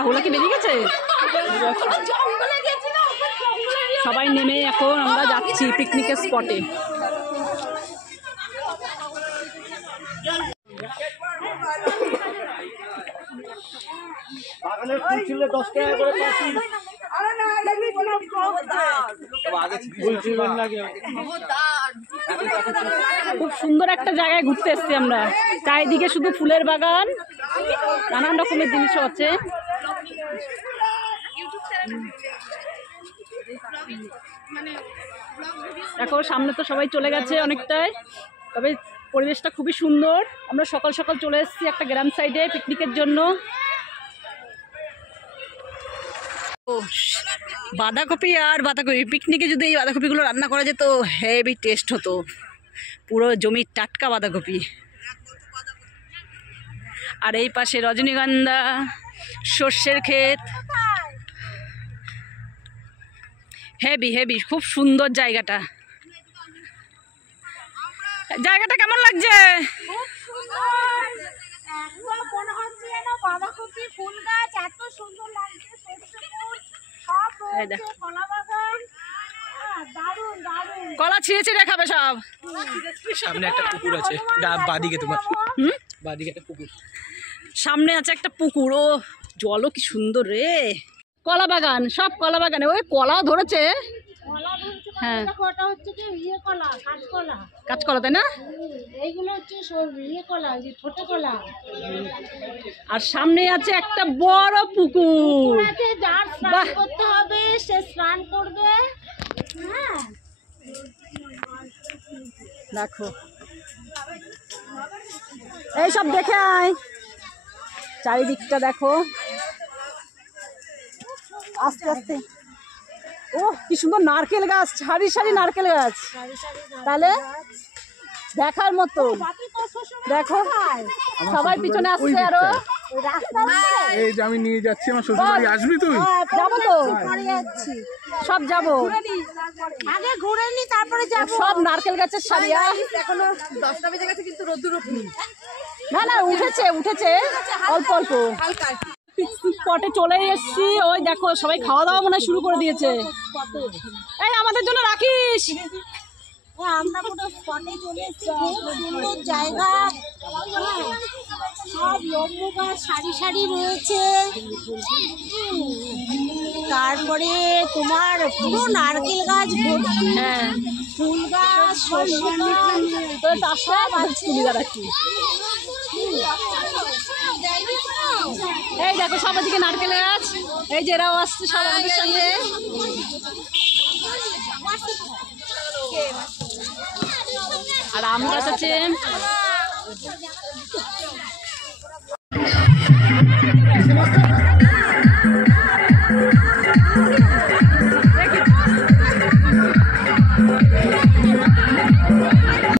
ওগুলো কি বেরিয়ে গেছে? সবাই নেমে এখন আমরা যাচ্ছি পিকনিকের স্পটে। খুব সুন্দর একটা জায়গায় ঘুরতে এসছি আমরা। চারিদিকে শুধু ফুলের বাগান, নানান রকমের জিনিসও আছে। দেখো সামনে তো সবাই চলে গেছে অনেকটাই, তবে পরিবেশটা খুবই সুন্দর। আমরা সকাল সকাল চলে এসেছি একটা গ্রাম সাইডে পিকনিকের জন্য। বাঁধাকপি আর বাঁধাকপি, পিকনিকে যদি এই বাঁধাকপিগুলো রান্না করা যেত হেভি টেস্ট হতো। পুরো জমির টাটকা বাঁধাকপি। আর এই পাশে রজনীগন্ধা, সর্ষের ক্ষেত, হেভি হেভি খুব সুন্দর জায়গাটা। জায়গাটা কেমন লাগছে? কলা ছিঁড়ে ছিঁড়ে খাবে সব। সামনে একটা পুকুর আছে, বাদিকে তোমার বাদিকে একটা পুকুর, সামনে আছে একটা পুকুর। ও জলও কি সুন্দর রে। কলা বাগান, সব কলা বাগানে। ওই কলাও ধরেছে। হ্যাঁ কাঁচকলা, তাই না? আর সামনে আছে একটা বড় পুকুর। করতে হবে, সে স্নান করবে। দেখো এইসব দেখে আয়, চারিদিকটা দেখো। আস্তে আস্তে। ও কি সুন্দর নারকেল গাছ, সারি সারি নারকেল গাছ, তাহলে দেখার মতো। দেখো সবাই পিছনে আসছে। আরো এই যে আমি নিয়ে যাচ্ছি আমার শ্বশুর বাড়ি, আসবি তুই? যাবো তো, সব যাবো, আগে ঘুরে নি তারপরে যাবো। সব নারকেল গাছের সারি। এখনো 10টা বেজে গেছে কিন্তু রোদ্দুর ওঠেনি। না না উঠেছে উঠেছে অল্প অল্প। স্পটে চলে এসেছি। ওই দেখো সবাই খাওয়া দাওয়া মনে শুরু করে দিয়েছে। এই আমাদের জন্য রাখিস। আমরা পুরো স্পটে চলে এসেছি। খুব সুন্দর জায়গা, সব লম্বু গাছ সারি সারি রয়েছে। তারপরে তোমার পুরো নারকেল গাছ ভর্তি, ফুল গাছ, সরষে গাছ, সব আছে। এই দেখো সবাইদিকে নারকেল গাছ। এই যে এরাও আসছে সব আমাদের সঙ্গে। আর আম গাছ আছে।